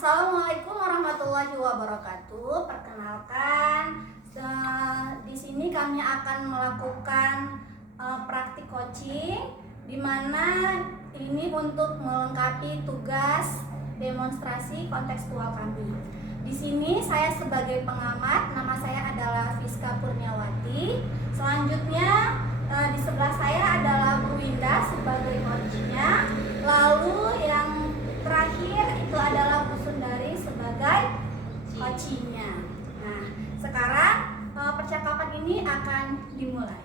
Assalamualaikum warahmatullahi wabarakatuh. Perkenalkan, di sini kami akan melakukan praktik coaching, di mana ini untuk melengkapi tugas demonstrasi kontekstual kami. Di sini saya sebagai pengamat, nama saya adalah Fiska Kurniawati. Selanjutnya di sebelah saya adalah Bu Winda sebagai coachnya. Lalu yang terakhir itu adalah Bu Sundari sebagai coachingnya. Nah, sekarang percakapan ini akan dimulai.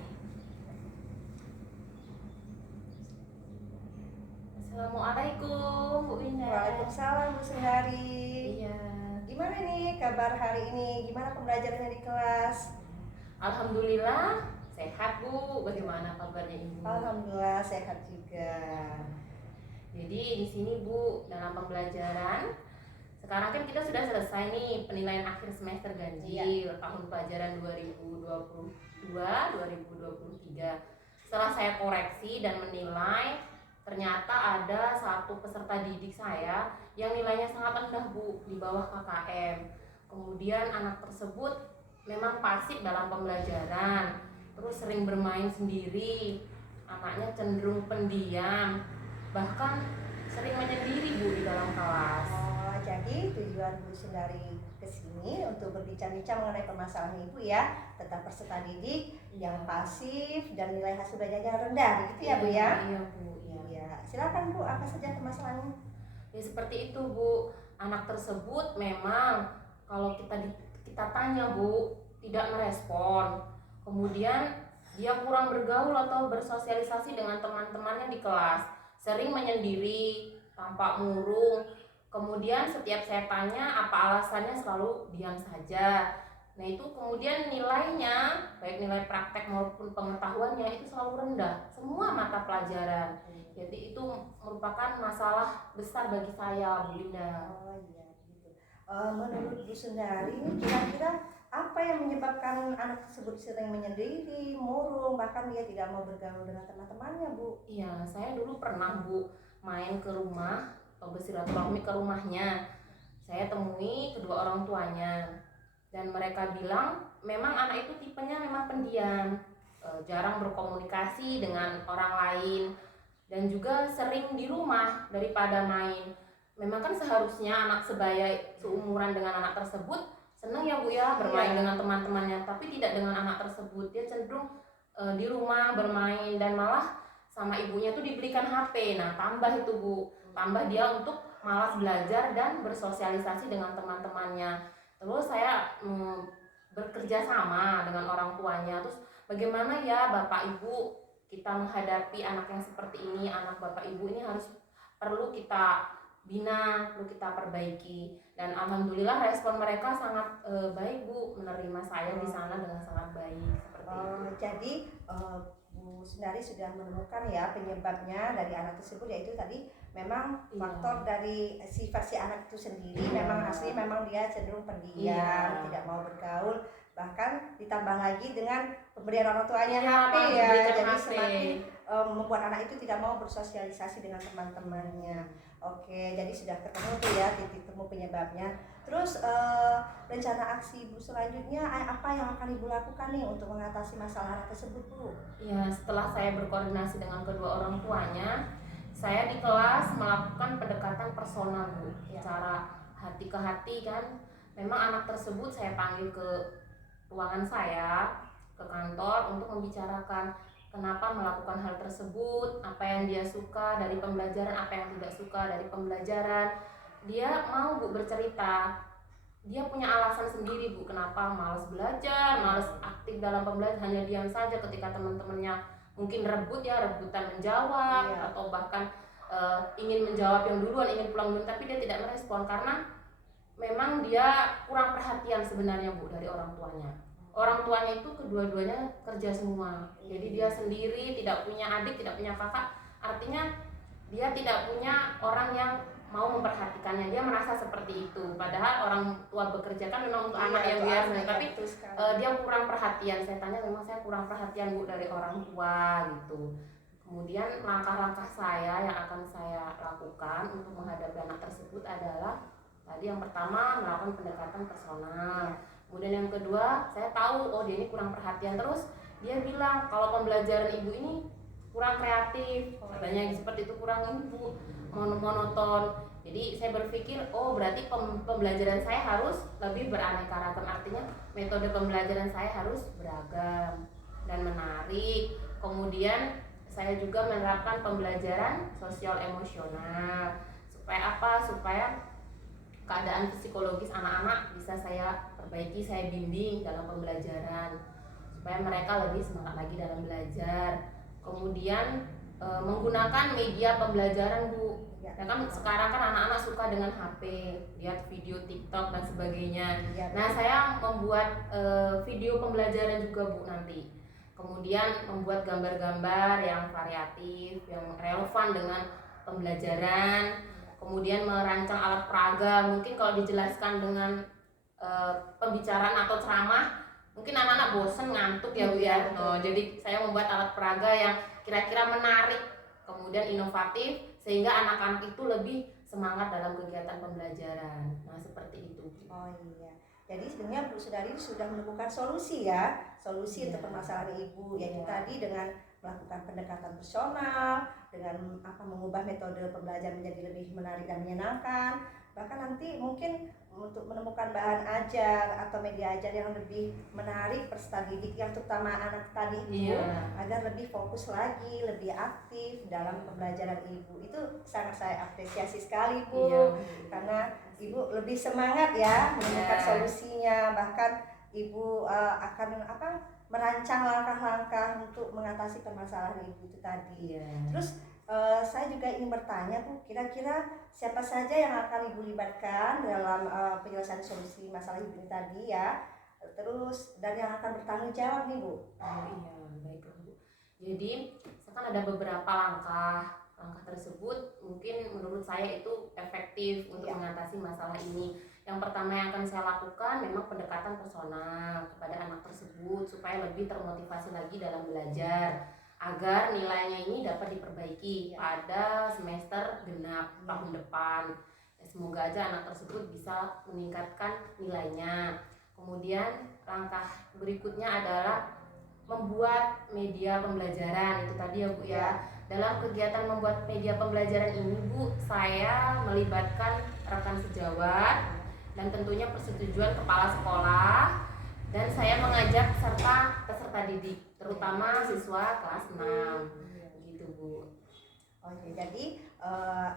Assalamualaikum Bu Winda. Waalaikumsalam Bu Sundari. Iya. Gimana nih kabar hari ini? Gimana pembelajarannya di kelas? Alhamdulillah sehat Bu. Bagaimana kabarnya Ibu? Alhamdulillah sehat juga. Jadi di sini Bu, dalam pembelajaran sekarang kan kita sudah selesai nih penilaian akhir semester ganjil tahun pelajaran 2022-2023. Setelah saya koreksi dan menilai, ternyata ada satu peserta didik saya yang nilainya sangat rendah Bu, di bawah KKM. Kemudian anak tersebut memang pasif dalam pembelajaran, terus sering bermain sendiri, anaknya cenderung pendiam, bahkan sering menyendiri Bu di dalam kelas. Oh, jadi tujuan Bu Sundari kesini untuk berbincang-bincang mengenai permasalahan Ibu ya tentang peserta didik yang pasif dan nilai hasil belajarnya rendah, begitu ya Bu ya? Iya Bu. Iya. Silakan Bu, apa saja permasalahannya? Ya seperti itu Bu, anak tersebut memang kalau kita tanya Bu tidak merespon, kemudian dia kurang bergaul atau bersosialisasi dengan teman-temannya di kelas, sering menyendiri, tampak murung, kemudian setiap saya tanya apa alasannya selalu diam saja. Nah itu kemudian nilainya, baik nilai praktek maupun pengetahuannya itu selalu rendah, semua mata pelajaran. Jadi itu merupakan masalah besar bagi saya, Bu Linda. Oh iya, gitu. Menurut Bu Sundari, kira-kira apa yang menyebabkan anak tersebut sering menyendiri, murung, bahkan dia tidak mau bergaul dengan teman-temannya, Bu? Iya, saya dulu pernah Bu main ke rumah atau bersilaturahmi ke rumahnya. Saya temui kedua orang tuanya dan mereka bilang memang anak itu tipenya memang pendiam, jarang berkomunikasi dengan orang lain, dan juga sering di rumah daripada main. Memang kan seharusnya anak sebaya seumuran dengan anak tersebut senang ya Bu ya bermain dengan teman-temannya, tapi tidak dengan anak tersebut. Dia cenderung di rumah bermain dan malah sama ibunya tuh dibelikan HP. Nah tambah itu Bu, tambah dia untuk malas belajar dan bersosialisasi dengan teman-temannya. Terus saya bekerja sama dengan orang tuanya. Terus bagaimana ya Bapak Ibu kita menghadapi anak yang seperti ini, anak Bapak Ibu ini perlu kita bina, perlu kita perbaiki. Dan alhamdulillah respon mereka sangat baik Bu, menerima saya di sana dengan sangat baik seperti itu. Jadi Bu Sundari sudah menemukan ya penyebabnya dari anak tersebut, yaitu tadi memang faktor dari sifat si anak itu sendiri. Memang asli memang dia cenderung pendiam, tidak mau bergaul, bahkan ditambah lagi dengan pemberian orang tuanya HP ya, jadi semakin membuat anak itu tidak mau bersosialisasi dengan teman-temannya. Oke, jadi sudah ketemu tuh ya titik temu penyebabnya. Terus rencana aksi Ibu selanjutnya apa yang akan Ibu lakukan nih untuk mengatasi masalah anak tersebut, Bu? Ya, setelah saya berkoordinasi dengan kedua orang tuanya, saya di kelas melakukan pendekatan personal Bu, secara hati ke hati kan. Memang anak tersebut saya panggil ke ruangan saya, ke kantor untuk membicarakan kenapa melakukan hal tersebut, apa yang dia suka dari pembelajaran, apa yang tidak suka dari pembelajaran. Dia mau Bu bercerita, dia punya alasan sendiri Bu kenapa malas belajar, malas aktif dalam pembelajaran, hanya diam saja ketika teman-temannya mungkin rebutan menjawab, atau bahkan ingin menjawab yang duluan, ingin pulang duluan, tapi dia tidak merespon karena memang dia kurang perhatian sebenarnya Bu dari orang tuanya. Orang tuanya itu kedua-duanya kerja semua, jadi dia sendiri, tidak punya adik, tidak punya kakak, artinya dia tidak punya orang yang mau memperhatikannya. Dia merasa seperti itu, padahal orang tua bekerja kan memang untuk anak yang biasa, tapi dia kurang perhatian. Saya tanya, memang saya kurang perhatian Bu dari orang tua gitu. Kemudian langkah-langkah saya yang akan saya lakukan untuk menghadapi anak tersebut adalah Tadi yang pertama melakukan pendekatan personal. Kemudian yang kedua, saya tahu oh dia ini kurang perhatian, terus dia bilang kalau pembelajaran ibu ini kurang kreatif, katanya seperti itu, kurang ini bu, monoton. Jadi saya berpikir oh berarti pembelajaran saya harus lebih beraneka ragam, artinya metode pembelajaran saya harus beragam dan menarik. Kemudian saya juga menerapkan pembelajaran sosial emosional. Supaya apa? Supaya keadaan psikologis anak-anak bisa saya perbaiki, saya bimbing dalam pembelajaran supaya mereka lebih semangat lagi dalam belajar. Kemudian menggunakan media pembelajaran Bu. Ya kan sekarang kan anak-anak suka dengan HP, lihat video TikTok dan sebagainya. Nah saya membuat video pembelajaran juga Bu nanti. Kemudian membuat gambar-gambar yang variatif, yang relevan dengan pembelajaran. Kemudian merancang alat peraga, mungkin kalau dijelaskan dengan pembicaraan atau ceramah mungkin anak-anak bosen, ngantuk ya Bu ya. Jadi saya membuat alat peraga yang kira-kira menarik, kemudian inovatif, sehingga anak-anak itu lebih semangat dalam kegiatan pembelajaran. Nah seperti itu. Oh iya, jadi sebenarnya Bu Sundari sudah menemukan solusi ya, solusi untuk permasalahan ibu, yaitu tadi dengan melakukan pendekatan personal, dengan mengubah metode pembelajaran menjadi lebih menarik dan menyenangkan, bahkan nanti mungkin untuk menemukan bahan ajar atau media ajar yang lebih menarik peserta didik yang terutama anak tadi itu, agar lebih fokus lagi, lebih aktif dalam pembelajaran ibu. Itu sangat saya apresiasi sekali Bu, karena ibu lebih semangat ya menemukan solusinya, bahkan ibu akan merancang langkah-langkah untuk mengatasi permasalahan ibu itu tadi. Terus saya juga ingin bertanya Bu, kira-kira siapa saja yang akan ibu libatkan dalam penyelesaian solusi masalah ibu ini tadi ya? Terus dan yang akan bertanggung jawab nih Bu? Baiklah Bu. Jadi kan ada beberapa langkah tersebut mungkin menurut saya itu efektif untuk mengatasi masalah ini. Yang pertama yang akan saya lakukan memang pendekatan personal kepada anak tersebut supaya lebih termotivasi lagi dalam belajar agar nilainya ini dapat diperbaiki pada semester genap tahun depan. Semoga aja anak tersebut bisa meningkatkan nilainya. Kemudian langkah berikutnya adalah membuat media pembelajaran, itu tadi ya Bu ya. Dalam kegiatan membuat media pembelajaran ini Bu, saya melibatkan rekan sejawat dan tentunya persetujuan kepala sekolah, dan saya mengajak peserta didik, terutama siswa kelas 6 gitu Bu. Oke, jadi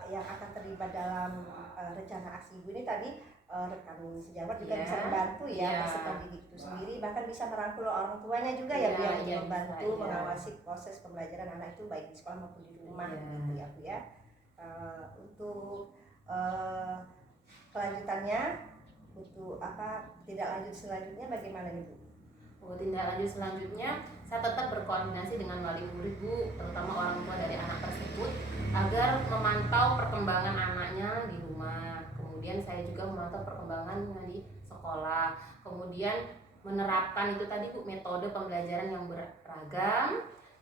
yang akan terlibat dalam rencana aksi ibu ini tadi rekan sejawat juga bisa membantu ya peserta didik itu sendiri, bahkan bisa merangkul orang tuanya juga ya Bu, yang untuk membantu mengawasi proses pembelajaran anak itu baik di sekolah maupun di rumah gitu ya Bu ya. Untuk kelanjutannya, untuk tindak lanjut selanjutnya bagaimana nih Bu? Tindak lanjut selanjutnya saya tetap berkoordinasi dengan wali murid Bu, terutama orang tua dari anak tersebut agar memantau perkembangan anaknya di rumah. Kemudian saya juga memantau perkembangannya di sekolah. Kemudian menerapkan itu tadi Bu, metode pembelajaran yang beragam,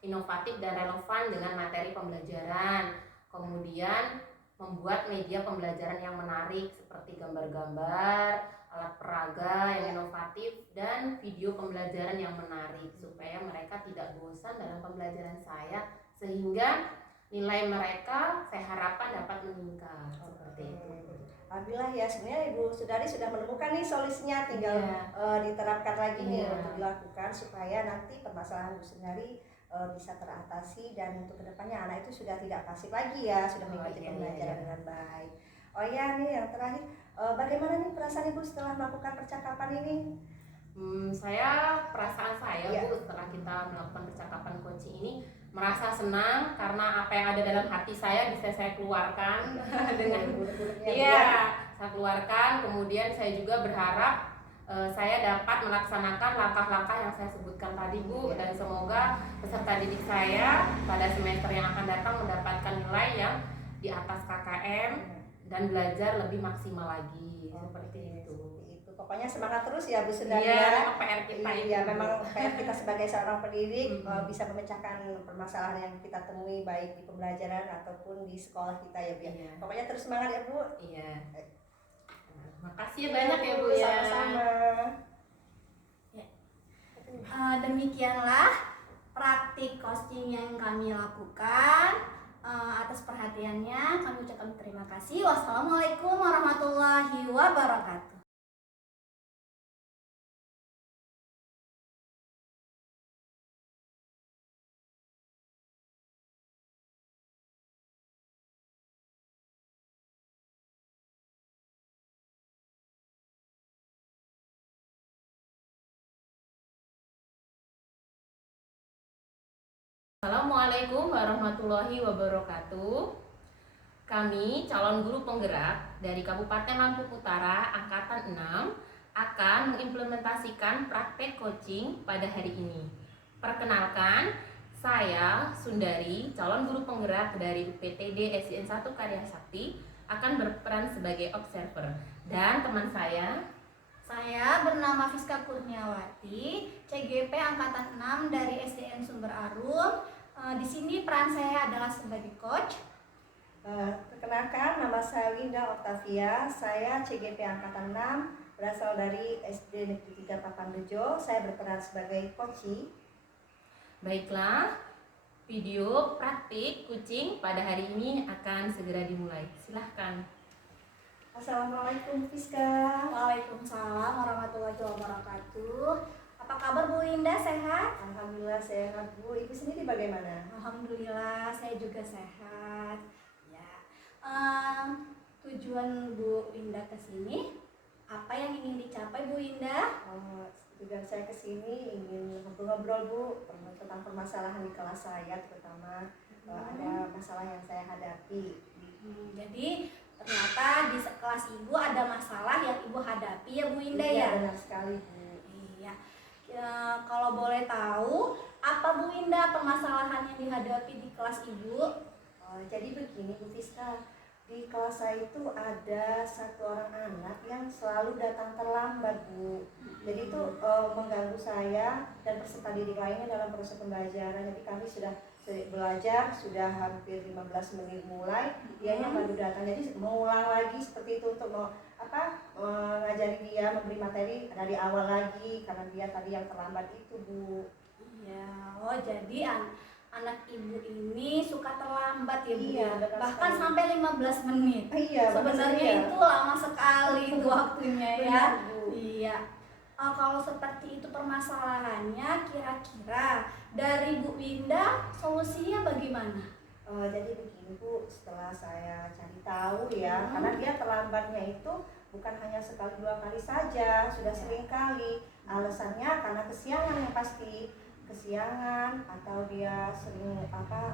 inovatif dan relevan dengan materi pembelajaran. Kemudian membuat media pembelajaran yang menarik seperti gambar-gambar, alat peraga yang inovatif, dan video pembelajaran yang menarik supaya mereka tidak bosan dalam pembelajaran saya, sehingga nilai mereka saya harapkan dapat meningkat seperti itu. Alhamdulillah ya, sebenarnya Ibu Sundari sudah menemukan nih solusinya, tinggal diterapkan lagi nih untuk dilakukan supaya nanti permasalahan Ibu Sundari bisa teratasi, dan untuk kedepannya anak itu sudah tidak pasif lagi ya, sudah mengikuti pembelajaran dengan baik. Oh iya nih yang terakhir, bagaimana nih perasaan Ibu setelah melakukan percakapan ini? Perasaan saya Bu, setelah kita melakukan percakapan coaching ini merasa senang karena apa yang ada dalam hati saya bisa saya keluarkan dengan saya keluarkan. Kemudian saya juga berharap saya dapat melaksanakan langkah-langkah yang saya sebutkan tadi Bu, dan semoga peserta didik saya pada semester yang akan datang mendapatkan nilai yang di atas KKM dan belajar lebih maksimal lagi seperti itu. Pokoknya semangat terus ya Bu Sundari ya. PR kita memang PR kita sebagai seorang pendidik bisa memecahkan permasalahan yang kita temui baik di pembelajaran ataupun di sekolah kita ya Bu. Pokoknya terus semangat ya Bu. Makasih banyak ya Bu ya. Sama-sama. Demikianlah praktik coaching yang kami lakukan. Atas perhatiannya kami ucapkan terima kasih. Wassalamualaikum warahmatullahi wabarakatuh. Assalamualaikum warahmatullahi wabarakatuh. Kami calon guru penggerak dari Kabupaten Lampung Utara Angkatan 6 akan mengimplementasikan praktek coaching pada hari ini. Perkenalkan, saya Sundari, calon guru penggerak dari UPTD SDN 1 Karya Sakti akan berperan sebagai observer. Dan teman saya bernama Fiska Kurniawati, CGP Angkatan 6 dari SDN Sumber Arum. Di sini peran saya adalah sebagai coach. Perkenalkan, nama saya Winda Octavia, saya CGP Angkatan 6, berasal dari SD Negeri 3 Papanbejo. Saya berperan sebagai coach. Baiklah, video praktik kucing pada hari ini akan segera dimulai. Silahkan. Assalamualaikum Fiska. Waalaikumsalam warahmatullahi wabarakatuh. Apa kabar Bu Indah, sehat? Alhamdulillah sehat Bu. Ibu sendiri bagaimana? Alhamdulillah saya juga sehat. Ya, tujuan Bu Indah ke sini, apa yang ingin dicapai Bu Indah? Tujuan saya ke sini ingin ngobrol-ngobrol Bu tentang permasalahan di kelas saya, terutama ada masalah yang saya hadapi. Jadi ternyata di kelas Ibu ada masalah yang Ibu hadapi ya Bu Indah Iya, ya? benar sekali Bu. Iya. Kalau boleh tahu, apa Bu Indah permasalahan yang dihadapi di kelas Ibu? Jadi begini Bu Fiska, di kelas saya itu ada satu orang anak yang selalu datang terlambat Bu. Jadi itu mengganggu saya dan peserta didik lainnya dalam proses pembelajaran. Jadi kami sudah belajar, sudah hampir 15 menit mulai, dianya baru datang. Jadi mengulang lagi seperti itu untuk mengajari dia, memberi materi dari awal lagi karena dia tadi yang terlambat itu Bu. Iya, jadi anak Ibu ini suka terlambat ya Bu? Iya, bahkan sekali. sampai 15 menit. Iya, Sebenarnya iya. itu lama sekali itu waktunya ya. Benar, Bu. Iya. Kalau seperti itu permasalahannya, kira-kira dari Bu Winda solusinya bagaimana? Jadi begini Bu, setelah saya cari tahu ya, karena dia terlambatnya itu bukan hanya sekali dua kali saja, sudah sering kali. Alasannya karena kesiangan yang pasti, kesiangan atau dia sering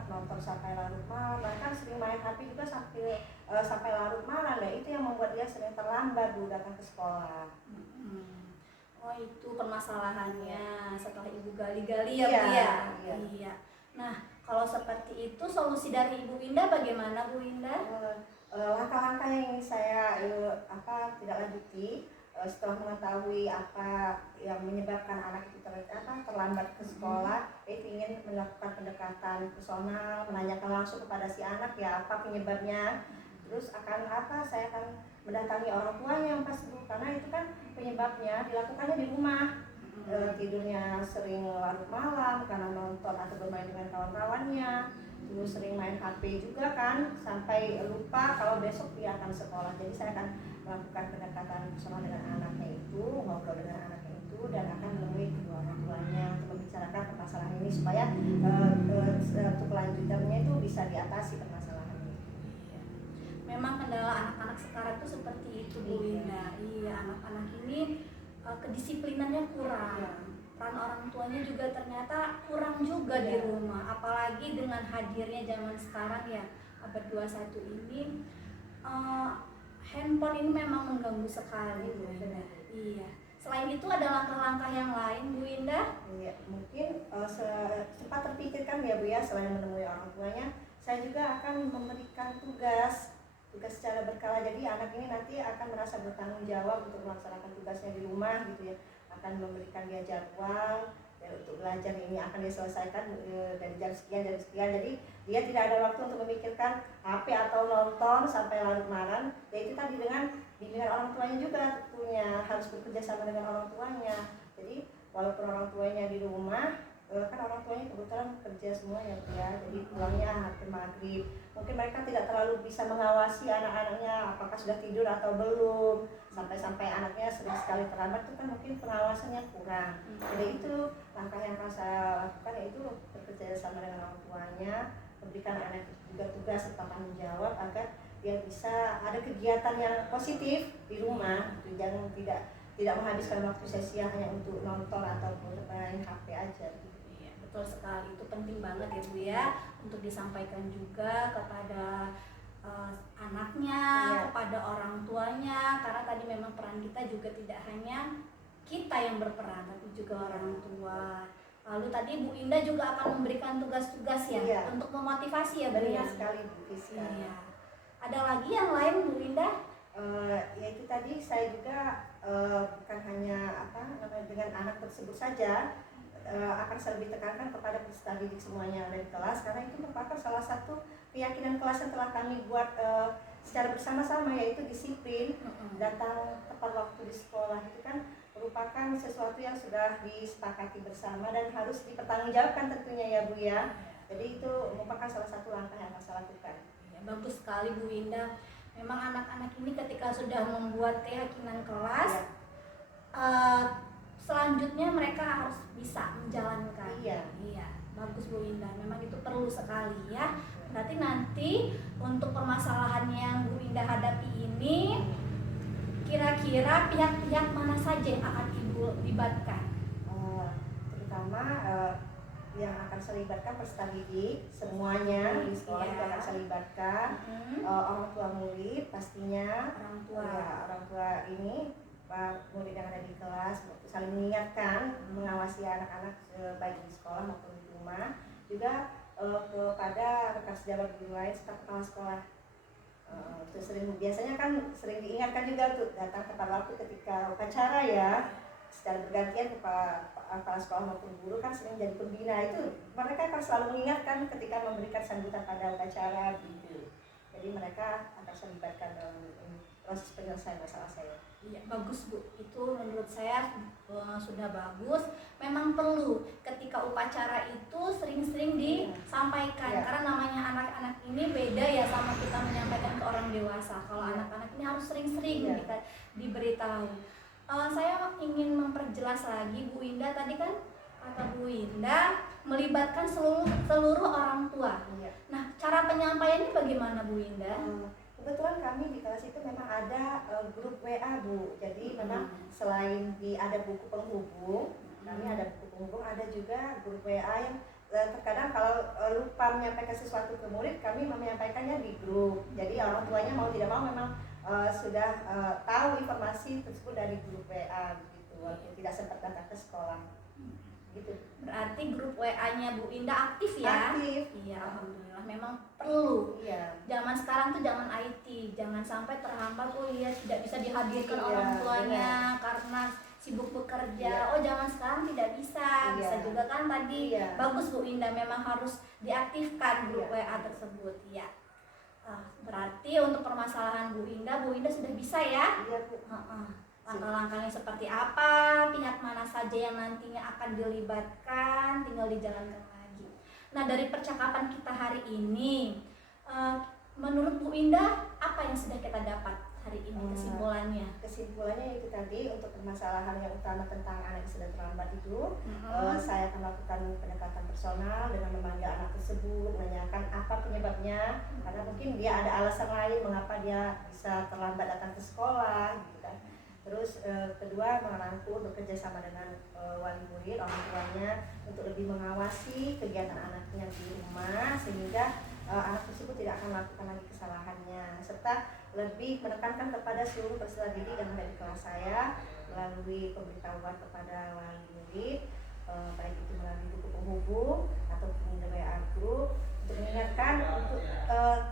nonton sampai larut malam, bahkan sering main HP juga sampai larut malam ya, itu yang membuat dia sering terlambat Bu datang ke sekolah. Oh itu permasalahannya setelah Ibu gali-gali ya Iya, Bu ya? iya. Iya. Nah kalau seperti itu solusi dari Ibu Winda bagaimana Bu Winda? Langkah-langkah yang saya tidak lanjuti setelah mengetahui apa yang menyebabkan anak itu terlambat ke sekolah, itu ingin melakukan pendekatan personal, menanyakan langsung kepada si anak ya apa penyebabnya. Terus saya akan mendatangi orang tuanya yang pasti Bu, karena itu kan penyebabnya dilakukannya di rumah. Tidurnya sering larut malam karena nonton atau bermain dengan kawan-kawannya, terus sering main HP juga kan sampai lupa kalau besok dia akan sekolah. Jadi saya akan melakukan pendekatan personal dengan anaknya itu, ngobrol dengan anaknya itu, dan akan menemui kedua orang tuanya untuk membicarakan permasalahan ini supaya untuk kelanjutannya itu bisa diatasi permasalahan ini. Memang kendala anak-anak sekarang itu seperti itu Bu Winda. Iya, anak-anak ini kedisiplinannya kurang. Peran orang tuanya juga ternyata kurang juga di rumah. Apalagi dengan hadirnya zaman sekarang ya, abad 21 ini, handphone ini memang mengganggu sekali Bu Winda. Iya. Selain itu ada langkah-langkah yang lain Bu Winda? Iya, mungkin sempat terpikirkan ya Bu ya, selain menemui orang tuanya, saya juga akan memberikan tugas secara berkala. Jadi anak ini nanti akan merasa bertanggung jawab untuk melaksanakan tugasnya di rumah gitu ya, akan memberikan dia jadwal untuk belajar ini akan diselesaikan dari jam sekian jadi dia tidak ada waktu untuk memikirkan HP atau nonton sampai larut malam. Ya itu tadi dengan bimbingan orang tuanya juga tentunya harus bekerja sama dengan orang tuanya. Jadi walaupun orang tuanya di rumah, kan orang tuanya kebetulan kerja semua ya Bu ya, jadi pulangnya hampir maghrib. Mungkin mereka tidak terlalu bisa mengawasi anak-anaknya apakah sudah tidur atau belum, sampai anaknya sering sekali terlambat, itu kan mungkin pengawasannya kurang. Jadi itu langkah yang akan saya lakukan, yaitu bekerja sama dengan orang tuanya, memberikan anak juga tugas serta tanggung jawab agar dia bisa ada kegiatan yang positif di rumah, jangan tidak menghabiskan waktu sia-sia hanya untuk nonton ataupun main HP aja. Betul sekali, itu penting banget ya Bu ya, untuk disampaikan juga kepada anaknya, kepada orang tuanya, karena tadi memang peran kita juga tidak hanya kita yang berperan, tapi juga orang tua. Lalu tadi Bu Indah juga akan memberikan tugas-tugas ya, untuk memotivasi ya Bu ya. Benar sekali Bu Fiska. Iya. Ada lagi yang lain Bu Indah? Ya itu tadi saya juga bukan hanya dengan anak tersebut saja, akan saya lebih tekankan kepada peserta didik semuanya yang ada di kelas, karena itu merupakan salah satu keyakinan kelas yang telah kami buat secara bersama-sama, yaitu disiplin. Datang tepat waktu di sekolah itu kan merupakan sesuatu yang sudah disepakati bersama dan harus dipertanggungjawabkan tentunya ya Bu ya. Jadi itu merupakan salah satu langkah yang akan saya lakukan. Ya, bagus sekali Bu Indah. Memang anak-anak ini ketika sudah membuat keyakinan kelas, selanjutnya mereka harus bisa menjalankan. Iya, bagus Bu Indah. Memang itu perlu sekali ya. Berarti nanti untuk permasalahan yang Bu Indah hadapi ini, kira-kira pihak-pihak mana saja yang akan Ibu libatkan? Terutama yang akan saya libatkan peserta didik semuanya di sekolah itu akan saya libatkan. Orang tua murid pastinya, orang tua ini, Pak murid yang ada di kelas, saling mengingatkan, mengawasi anak-anak baik di sekolah maupun di rumah, juga kepada rekan sejawat guru lain serta kepala sekolah. Biasanya kan sering diingatkan juga untuk datang tepat waktu ketika upacara ya, secara bergantian kepala sekolah maupun guru kan sering jadi pembina, itu mereka akan selalu mengingatkan ketika memberikan sambutan pada upacara gitu. Jadi mereka akan terlibatkan dalam proses penyelesaian masalah saya. Iya, bagus Bu. Itu menurut saya sudah bagus. Memang perlu ketika upacara itu sering-sering disampaikan, karena namanya anak-anak ini beda ya sama kita menyampaikan ke orang dewasa. Kalau anak-anak ini harus sering-sering kita diberitahu. Saya ingin memperjelas lagi Bu Indah, tadi kan kata Bu Indah melibatkan seluruh orang tua. Nah, cara penyampaiannya bagaimana Bu Indah? Kebetulan kami di kelas itu memang ada grup WA Bu. Jadi memang selain ada buku penghubung, kami ada buku penghubung, ada juga grup WA yang terkadang kalau lupa menyampaikan sesuatu ke murid, kami menyampaikannya di grup. Jadi orang tuanya mau tidak mau memang sudah tahu informasi tersebut dari grup WA gitu, walaupun tidak sempat datang ke sekolah. Gitu. Berarti grup WA-nya Bu Indah aktif ya? Aktif. Iya, alhamdulillah. Memang perlu. Iya. Zaman sekarang tuh jangan IT, jangan sampai terhambat. Oh iya, tidak bisa dihadirkan orang tuanya karena sibuk bekerja. Oh jangan sekarang tidak bisa. Bisa juga kan tadi. Bagus Bu Indah, memang harus diaktifkan grup WA tersebut. Ya. Berarti untuk permasalahan Bu Indah sudah bisa ya? Iya Bu. Langkah-langkahnya seperti apa, pihak mana saja yang nantinya akan dilibatkan, tinggal dijalankan lagi. Nah, dari percakapan kita hari ini, menurut Bu Indah apa yang sudah kita dapat hari ini kesimpulannya? Kesimpulannya itu tadi, untuk permasalahan yang utama tentang anak yang sedang terlambat itu, saya akan lakukan pendekatan personal dengan memanggil anak tersebut, menanyakan apa penyebabnya, karena mungkin dia ada alasan lain mengapa dia bisa terlambat datang ke sekolah, gitu kan. Terus kedua, merangkul bekerja sama dengan wali murid, orang tuanya, untuk lebih mengawasi kegiatan anaknya di rumah, sehingga anak tersebut tidak akan melakukan lagi kesalahannya, serta lebih menekankan kepada seluruh peserta didik yang ada di kelas saya melalui pemberitahuan kepada wali murid, baik itu melalui buku penghubung ataupun WA group, untuk mengingatkan untuk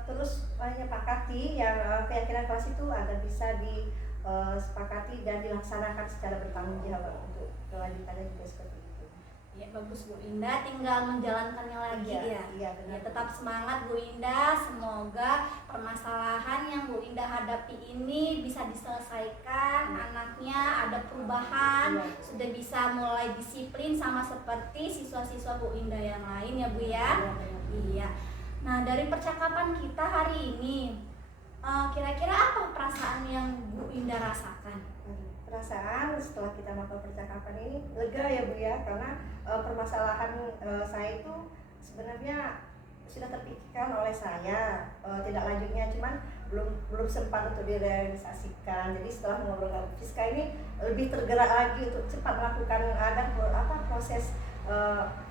terus menyepakati yang keyakinan kelas itu agar bisa disepakati dan dilaksanakan secara bertanggung jawab untuk kelanjutannya juga seperti itu. Ya bagus Bu Indah, tinggal menjalankannya lagi ya. Iya Ya, benar. tetap semangat Bu Indah, semoga permasalahan yang Bu Indah hadapi ini bisa diselesaikan, anaknya ada perubahan, Iya. sudah bisa mulai disiplin sama seperti siswa-siswa Bu Indah yang lain ya Bu ya. Iya, benar. Iya. Nah, dari percakapan kita hari ini, kira-kira apa perasaan yang Bu Indah rasakan? Perasaan setelah kita melakukan percakapan ini lega ya Bu ya, karena permasalahan saya itu sebenarnya sudah terpikirkan oleh saya, tidak lanjutnya cuman belum sempat untuk direalisasikan. Jadi setelah mengobrol dengan Fiska ini lebih tergerak lagi untuk cepat melakukan agar proses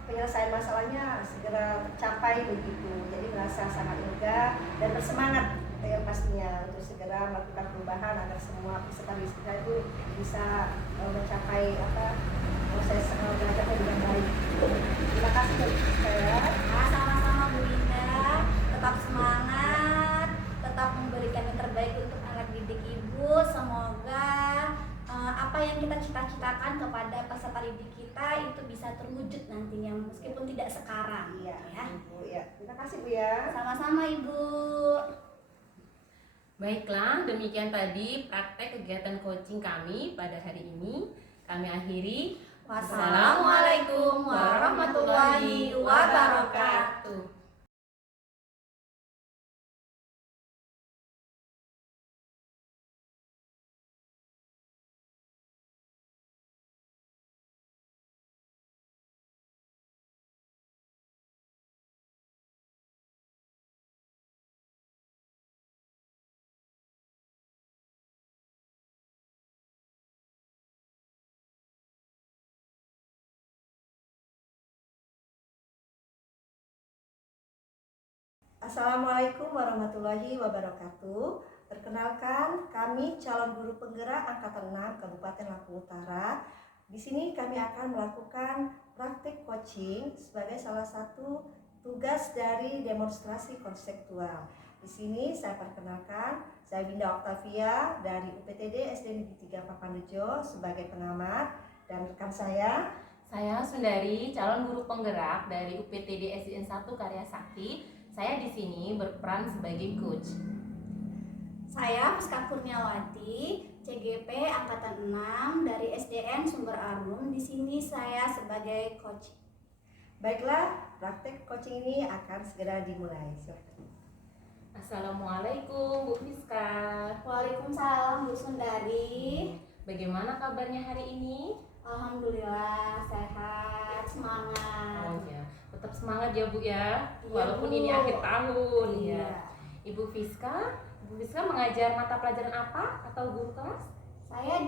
penyelesaian masalahnya segera tercapai begitu. Jadi merasa sangat lega dan bersemangat yang pastinya untuk segera melakukan perubahan agar semua peserta kita itu bisa mencapai proses belajarnya dengan baik. Terima kasih untuk saya. Sama-sama Bu Indah, tetap semangat, tetap memberikan yang terbaik untuk anak didik Ibu. Semoga apa yang kita cita-citakan kepada peserta didik kita itu bisa terwujud nantinya meskipun tidak sekarang. Iya, Ya. Bu ya. Terima kasih Bu ya. Sama-sama Ibu. Baiklah, demikian tadi praktek kegiatan coaching kami pada hari ini. Kami akhiri. Wassalamualaikum warahmatullahi wabarakatuh. Assalamualaikum warahmatullahi wabarakatuh. Perkenalkan, kami calon guru penggerak angkatan 6 Kabupaten Lampung Utara. Di sini kami akan melakukan praktik coaching sebagai salah satu tugas dari demonstrasi konseptual. Di sini saya perkenalkan, saya Winda Octavia dari UPTD SD Negeri 3 Papandejo sebagai pengamat, dan rekan saya Sundari, calon guru penggerak dari UPTD SDN 1 Karya Sakti. Saya di sini berperan sebagai coach. Saya Fiska Kurniawati, CGP angkatan 6 dari SDN Sumber Arum. Di sini saya sebagai coach. Baiklah, praktek coaching ini akan segera dimulai. Silakan. Assalamualaikum Bu Fiska. Waalaikumsalam Bu Sundari. Bagaimana kabarnya hari ini? Alhamdulillah sehat, semangat. Oh ya, tetap semangat ya Bu ya. Iya, Walaupun Bu. ini akhir tahun Iya. ya. Ibu Fiska mengajar mata pelajaran apa atau guru kelas? Saya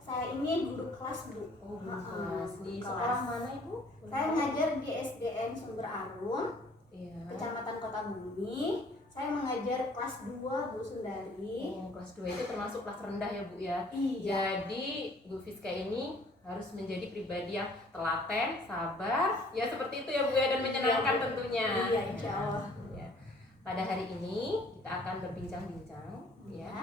saya ini guru kelas Bu. Oh, guru Heeh, kelas. Di guru sekolah kelas. mana Ibu? Saya ngajar di SDN Sumber Arum, Iya. Kecamatan Kota Bumi. Saya mengajar kelas 2 Bu Sundari. Oh, kelas 2 itu termasuk kelas rendah ya Bu ya. Iya. Jadi Bu Fiska ini harus menjadi pribadi yang telaten, sabar, ya seperti itu ya Bu ya, dan menyenangkan Iya, Bu. tentunya. Iya, insya Allah. Ya. Pada hari ini kita akan berbincang-bincang ya.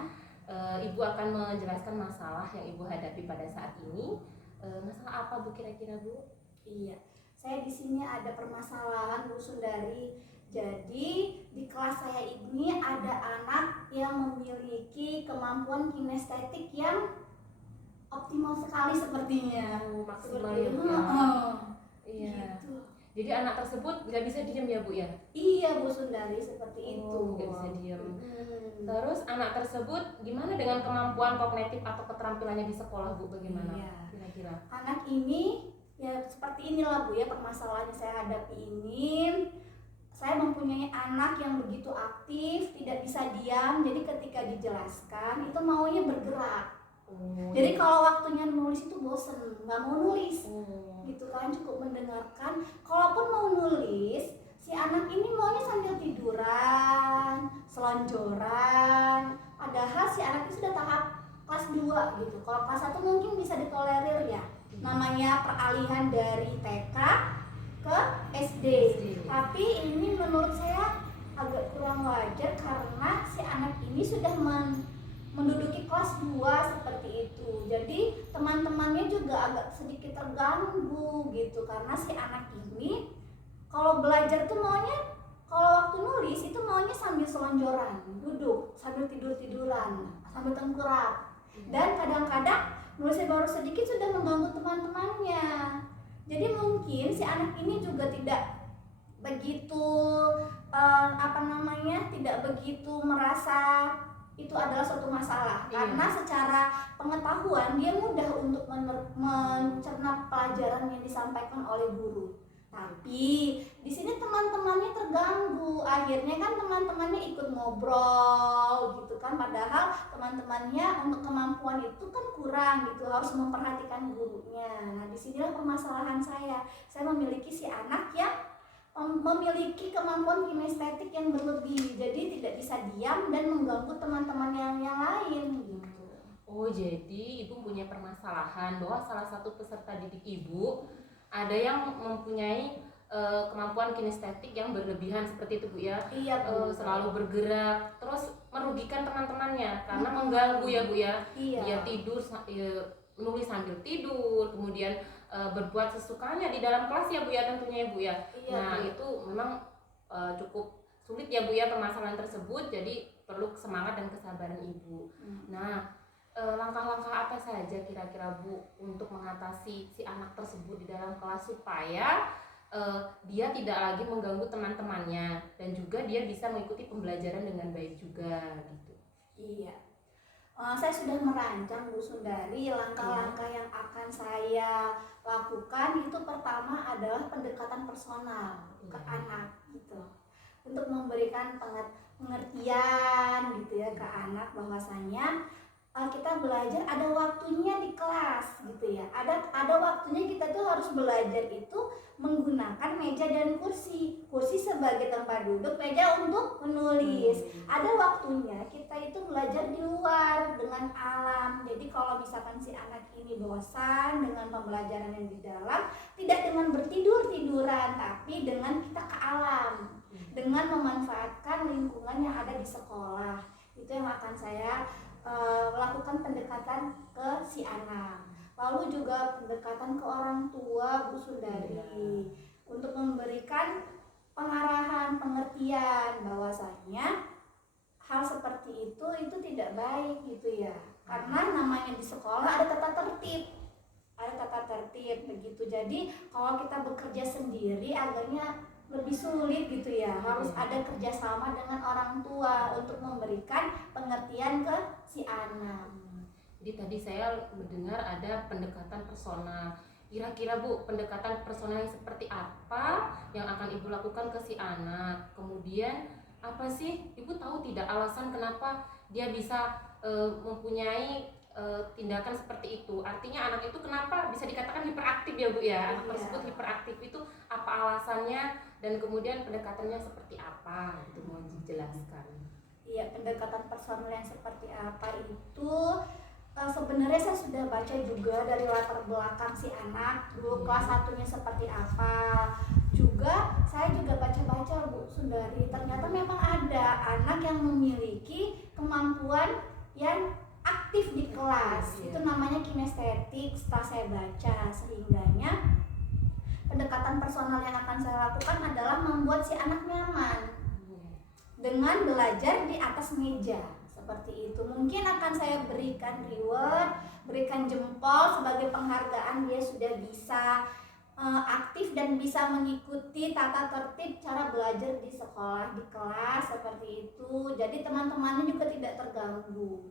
Ibu akan menjelaskan masalah yang Ibu hadapi pada saat ini. Masalah apa Bu kira-kira Bu? Iya. Saya di sini ada permasalahan Bu Sundari. Jadi di kelas saya ini ada anak yang memiliki kemampuan kinestetik yang optimal sekali sepertinya. Maksimal Seperti ya Bu itu. ya. Heeh. Iya. Gitu. Jadi anak tersebut nggak bisa diam ya Bu ya? Iya Bu Sundari, seperti itu. Oh, nggak bisa diam. Hmm. Terus anak tersebut gimana dengan kemampuan kognitif atau keterampilannya di sekolah Bu? Bagaimana Iya. kira-kira? Anak ini ya seperti inilah Bu ya permasalahan yang saya hadapi ini. Saya mempunyai anak yang begitu aktif, tidak bisa diam. Jadi ketika dijelaskan itu maunya bergerak. Oh, Jadi kalau waktunya nulis itu bosen, nggak mau nulis. oh. Gitu kan, cukup mendengarkan. Kalaupun mau nulis, si anak ini maunya sambil tiduran, selonjoran. Padahal si anak ini sudah tahap kelas 2 gitu. Kalau kelas 1 mungkin bisa ditolerir ya. Namanya peralihan dari TK ke SD. Tapi ini menurut saya agak kurang wajar karena si anak ini sudah menduduki kelas was-was seperti itu. Jadi teman-temannya juga agak sedikit terganggu gitu, karena si anak ini kalau belajar tuh maunya, kalau waktu nulis itu maunya sambil selonjoran, duduk, sambil tidur-tiduran, sambil tengkurap. Dan kadang-kadang nulisnya baru sedikit sudah mengganggu teman-temannya. Jadi mungkin si anak ini juga tidak begitu tidak begitu merasa itu adalah suatu masalah. Karena secara pengetahuan dia mudah untuk mencerna pelajaran yang disampaikan oleh guru. Tapi di sini teman-temannya terganggu, akhirnya kan teman-temannya ikut ngobrol gitu kan, padahal teman-temannya untuk kemampuan itu kan kurang gitu, harus memperhatikan gurunya. Nah disinilah permasalahan saya memiliki si anak yang memiliki kemampuan kinestetik yang berlebih, jadi tidak bisa diam dan mengganggu teman-teman yang lain gitu. Oh, jadi ibu punya permasalahan bahwa salah satu peserta didik ibu ada yang mempunyai kemampuan kinestetik yang berlebihan seperti itu Bu ya. Iya Bu. Selalu bergerak, terus merugikan teman-temannya karena mengganggu ya Bu ya. Iya. Dia tidur, menulis sambil tidur, kemudian berbuat sesukanya di dalam kelas ya Bu ya tentunya ya Bu ya. Iya, Nah Bu. itu memang cukup sulit ya Bu ya permasalahan tersebut, jadi perlu semangat dan kesabaran ibu. Nah langkah-langkah apa saja kira-kira Bu untuk mengatasi si anak tersebut di dalam kelas supaya dia tidak lagi mengganggu teman-temannya dan juga dia bisa mengikuti pembelajaran dengan baik juga gitu. Iya. Saya sudah merancang Bu Sundari langkah-langkah yang akan saya lakukan. Itu pertama adalah pendekatan personal ke anak gitu, untuk memberikan pengertian gitu ya ke anak bahwasanya kita belajar ada waktunya di kelas gitu ya, ada waktunya kita tuh harus belajar itu menggunakan meja dan kursi sebagai tempat duduk, meja untuk menulis. Ada waktunya kita itu belajar di luar dengan alam. Jadi kalau misalkan si anak ini bosan dengan pembelajaran yang di dalam, tidak dengan bertidur-tiduran, tapi dengan kita ke alam, dengan memanfaatkan lingkungan yang ada di sekolah. Itu yang akan saya melakukan pendekatan ke si anak. Lalu juga pendekatan ke orang tua Bu Sundari, untuk memberikan pengarahan, pengertian bahwasanya hal seperti itu tidak baik gitu ya. Karena namanya di sekolah ada tata tertib begitu. Jadi kalau kita bekerja sendiri agaknya lebih sulit gitu ya, harus ada kerjasama dengan orang tua untuk memberikan pengertian ke si anak. Jadi tadi saya mendengar ada pendekatan personal. Kira-kira Bu, pendekatan personal yang seperti apa yang akan Ibu lakukan ke si anak? Kemudian apa sih, Ibu tahu tidak alasan kenapa dia bisa mempunyai tindakan seperti itu? Artinya anak itu kenapa bisa dikatakan hiperaktif ya Bu ya? Anak tersebut hiperaktif itu apa alasannya dan kemudian pendekatannya seperti apa? Itu mau dijelaskan. Iya, pendekatan personal yang seperti apa itu sebenarnya saya sudah baca juga dari latar belakang si anak dulu kelas 1-nya seperti apa. Juga saya juga baca-baca Bu Sundari, ternyata memang ada anak yang memiliki kemampuan yang aktif di kelas. Itu namanya kinestetik setelah saya baca, sehingganya pendekatan personal yang akan saya lakukan adalah membuat si anak nyaman dengan belajar di atas meja seperti itu. Mungkin akan saya berikan reward, berikan jempol sebagai penghargaan dia sudah bisa aktif dan bisa mengikuti tata tertib cara belajar di sekolah, di kelas seperti itu. Jadi teman-temannya juga tidak terganggu.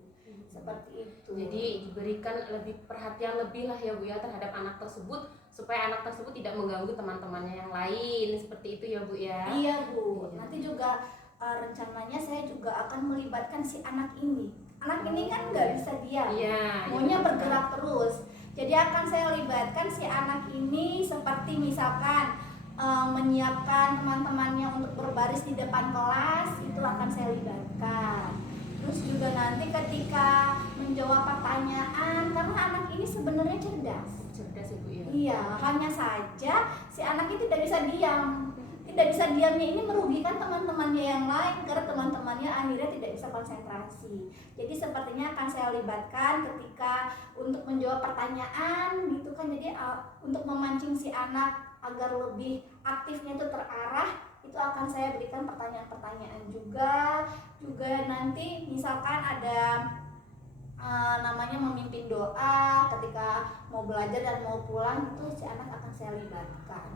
Seperti itu. Jadi diberikan lebih perhatian lebih lah ya Bu ya terhadap anak tersebut supaya anak tersebut tidak mengganggu teman-temannya yang lain, seperti itu ya Bu ya. Iya Bu. Nanti juga rencananya saya juga akan melibatkan si anak ini. Anak ini kan nggak bisa diam, maunya bergerak terus. Jadi akan saya libatkan si anak ini seperti misalkan menyiapkan teman-temannya untuk berbaris di depan kelas, itu akan saya libatkan. Terus juga nanti ketika menjawab pertanyaan, karena anak ini sebenarnya cerdas Ibu ya. Iya, hanya saja si anak ini tidak bisa diam, tidak bisa diamnya ini merugikan teman-temannya yang lain karena teman-temannya akhirnya tidak bisa konsentrasi. Jadi sepertinya akan saya libatkan ketika untuk menjawab pertanyaan gitu kan. Jadi untuk memancing si anak agar lebih aktifnya itu terarah, itu akan saya berikan pertanyaan-pertanyaan juga nanti misalkan ada namanya memimpin doa ketika mau belajar dan mau pulang, itu si anak akan saya libatkan.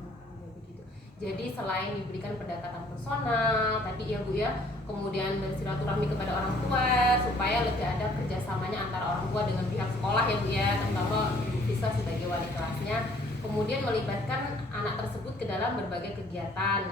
Jadi selain diberikan pendekatan personal tadi ya Bu ya, kemudian bersilaturahmi kepada orang tua supaya lebih ada kerjasamanya antara orang tua dengan pihak sekolah ya Bu ya, terutama Bu Fisa sebagai wali kelasnya, kemudian melibatkan anak tersebut ke dalam berbagai kegiatan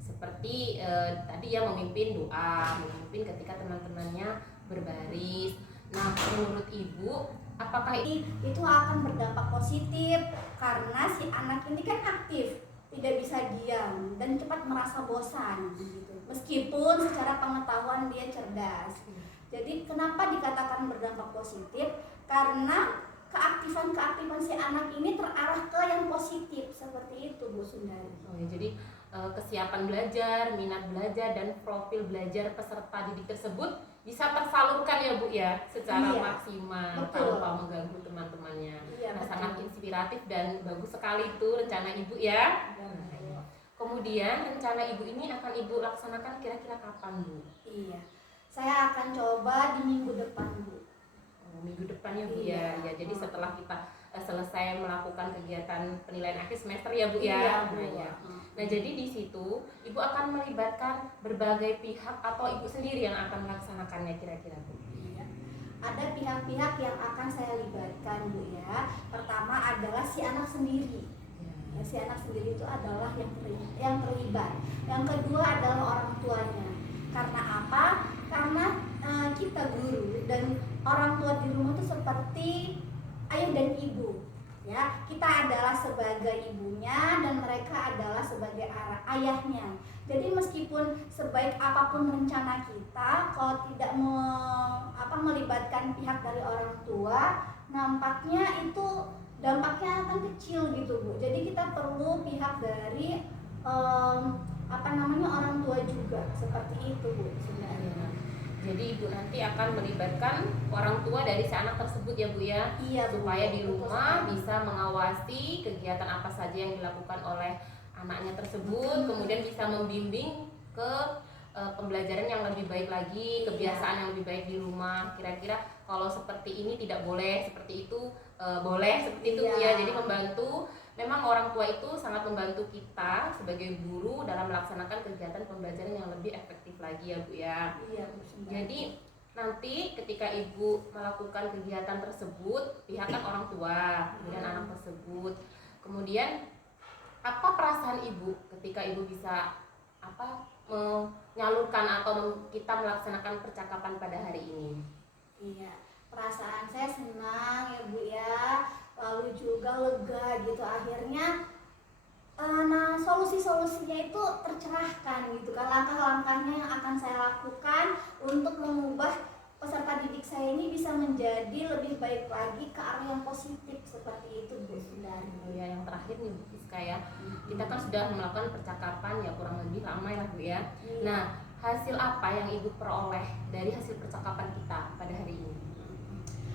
seperti tadi ya memimpin doa, memimpin ketika teman-temannya berbaris. Nah, menurut Ibu, apakah itu akan berdampak positif karena si anak ini kan aktif, tidak bisa diam dan cepat merasa bosan gitu. Meskipun secara pengetahuan dia cerdas. Jadi kenapa dikatakan berdampak positif? Karena keaktifan si anak ini terarah ke yang positif, seperti itu Bu Sundari. Oh ya, jadi kesiapan belajar, minat belajar dan profil belajar peserta didik tersebut bisa tersalurkan ya Bu ya secara maksimal tanpa mengganggu teman-temannya. Nah, sangat inspiratif dan bagus sekali itu rencana Ibu ya. Kemudian rencana Ibu ini akan Ibu laksanakan kira-kira kapan Bu? Iya, saya akan coba di minggu depan Bu. Minggu depan ya Bu ya. Ya, jadi setelah kita selesai melakukan kegiatan penilaian akhir semester ya Bu ya. Iya, Bu. Nah, jadi di situ Ibu akan melibatkan berbagai pihak atau Ibu sendiri yang akan melaksanakannya kira-kira Bu? Iya. Ada pihak-pihak yang akan saya libatkan Bu ya. Pertama adalah si anak sendiri. Ya, si anak sendiri itu adalah yang terlibat. Yang kedua adalah orang tuanya. Karena apa? Karena kita guru dan orang tua di rumah itu seperti ayah dan ibu. Ya, kita adalah sebagai ibunya dan mereka adalah sebagai ayahnya. Jadi meskipun sebaik apapun rencana kita, kalau tidak melibatkan pihak dari orang tua, nampaknya itu dampaknya akan kecil gitu Bu. Jadi kita perlu pihak dari orang tua juga, seperti itu Bu sebenarnya. Jadi Ibu nanti akan melibatkan orang tua dari si anak tersebut ya Bu ya. Iya, supaya di rumah bisa mengawasi kegiatan apa saja yang dilakukan oleh anaknya tersebut, kemudian bisa membimbing ke pembelajaran yang lebih baik lagi, kebiasaan yang lebih baik di rumah. Kira-kira kalau seperti ini tidak boleh, seperti itu boleh, seperti itu Bu ya. Jadi membantu, memang orang tua itu sangat membantu kita sebagai guru dalam melaksanakan kegiatan pembelajaran yang lebih efektif lagi ya Bu ya. Iya, Bu. Jadi nanti ketika Ibu melakukan kegiatan tersebut, pihak kan orang tua, kemudian anak tersebut. Kemudian apa perasaan Ibu ketika Ibu bisa menyalurkan atau kita melaksanakan percakapan pada hari ini? Iya, perasaan saya senang ya Bu ya, lalu juga lega gitu akhirnya. Nah, solusi-solusinya itu tercerahkan gitu kan, langkah-langkahnya yang akan saya lakukan untuk mengubah peserta didik saya ini bisa menjadi lebih baik lagi ke arah yang positif, seperti itu Bu Sundari. Ya, yang terakhir nih Bu Fiska ya, kita kan sudah melakukan percakapan ya kurang lebih lama ya Bu ya. Nah, hasil apa yang Ibu peroleh dari hasil percakapan kita pada hari ini?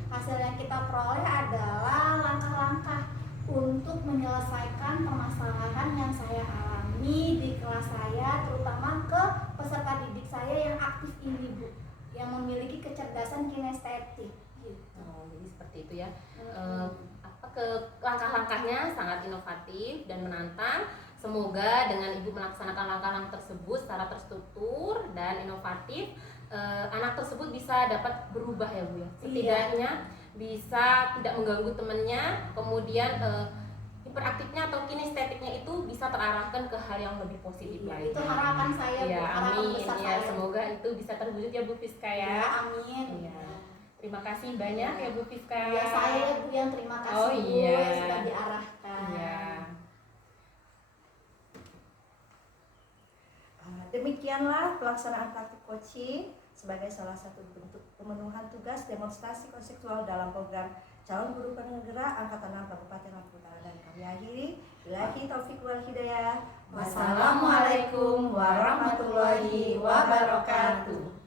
Hasil yang kita peroleh adalah langkah-langkah untuk menyelesaikan permasalahan yang saya alami di kelas saya, terutama ke peserta didik saya yang aktif ini Bu, yang memiliki kecerdasan kinestetik gitu. Jadi seperti itu ya. Langkah-langkahnya sangat inovatif dan menantang. Semoga dengan Ibu melaksanakan langkah-langkah tersebut secara terstruktur dan inovatif, anak tersebut bisa dapat berubah ya Bu ya. Setidaknya bisa tidak mengganggu temannya, kemudian hiperaktifnya atau kinestetiknya itu bisa terarahkan ke hal yang lebih positif lagi. Itu harapan saya Bu, harapan besar ya, saya. semoga itu bisa terwujud ya Bu Fiska ya. Amin. Ya. Terima kasih banyak ya Bu Fiska. Ya, saya Bu yang terima kasih Bu yang sudah diarahkan. Iya. Demikianlah pelaksanaan praktik coaching sebagai salah satu bentuk pemenuhan tugas demonstrasi konseptual dalam program calon guru penggerak Angkatan 6 Kabupaten Lampung Utara. Dan kami akhiri, billahi taufiq wal hidayah. Wassalamualaikum warahmatullahi wabarakatuh.